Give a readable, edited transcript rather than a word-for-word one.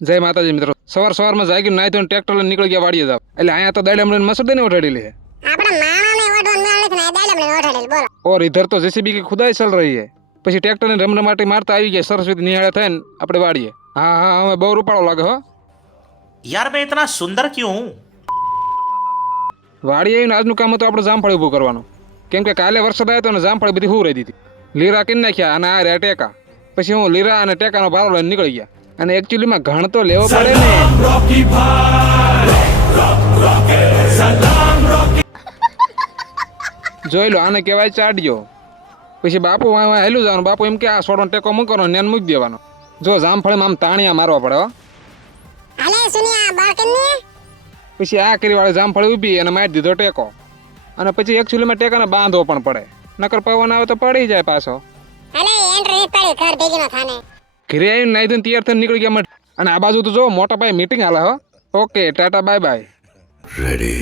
જય માતાજી મિત્રો, સવારમાં જાગીને નાહી ધોઈને ટ્રેક્ટર લઈને નીકળી ગયા વાડીએ જાવ. એટલે અહીંયા તો દાડે હમણાં મસર દઈને ઉઠાડેલી है. આપણા માણાને વઢવાનું ના લખને દાડે હમણાં ઉઠાડેલી બોલો. और इधर तो जेसीबी की खुदाई चल रही है. પછી ટ્રેક્ટરને રમરમાટી મારતા આવી ગયા સરસ્વતી નિહાળે થઈને આપણે વાડીએ. હા હવે બહુ રૂપાળો લાગે હો. यार मैं इतना सुंदर क्यों हूँ? વાડીએ આવીને આજનું કામ હતું આપણે જામફળ ઊભું કરવાનું. કેમ કે કાલે વરસાદ આવ્યો હતો ને જામફળ બધી હુરાઈ દીધી. લીરા કરી નાખ્યા અને આ રહ્યા ટેકા. પછી હું લીરા અને ટેકાનો ભારો લઈને નીકળી ગયા. અને એકચ્યુઅલીમાં ઘણ તો લેવો પડે ને. જોઈ લો, આને કહેવાય ચાડ્યો. પછી બાપુ હેલું જવાનું. બાપુ એમ કે આ સોડો ટેકો મૂકવાનો ને મૂકી દેવાનો. જો જામફળમાં આમ તાણિયા મારવા પડે હો. હાલે સુનિયા બાળકને પછી આ કરી વાળે જામફળ ઊભી અને મારી દીધો ટેકો. અને પછી એકચ્યુઅલીમાં ટેકાને બાંધવો પણ પડે, નકર પવન આવે તો પડી જાય પાછો. હાલે એન્ટ્રી પડી ઘર ભેગી ન થાને. ઘરે આવીને નાઈ ધોઈને તૈયાર થઈને નીકળી ગયા. અને આ બાજુ તો જો મોટા ભાઈ મીટિંગ હાલે હો. Okay tata bye bye. Ready.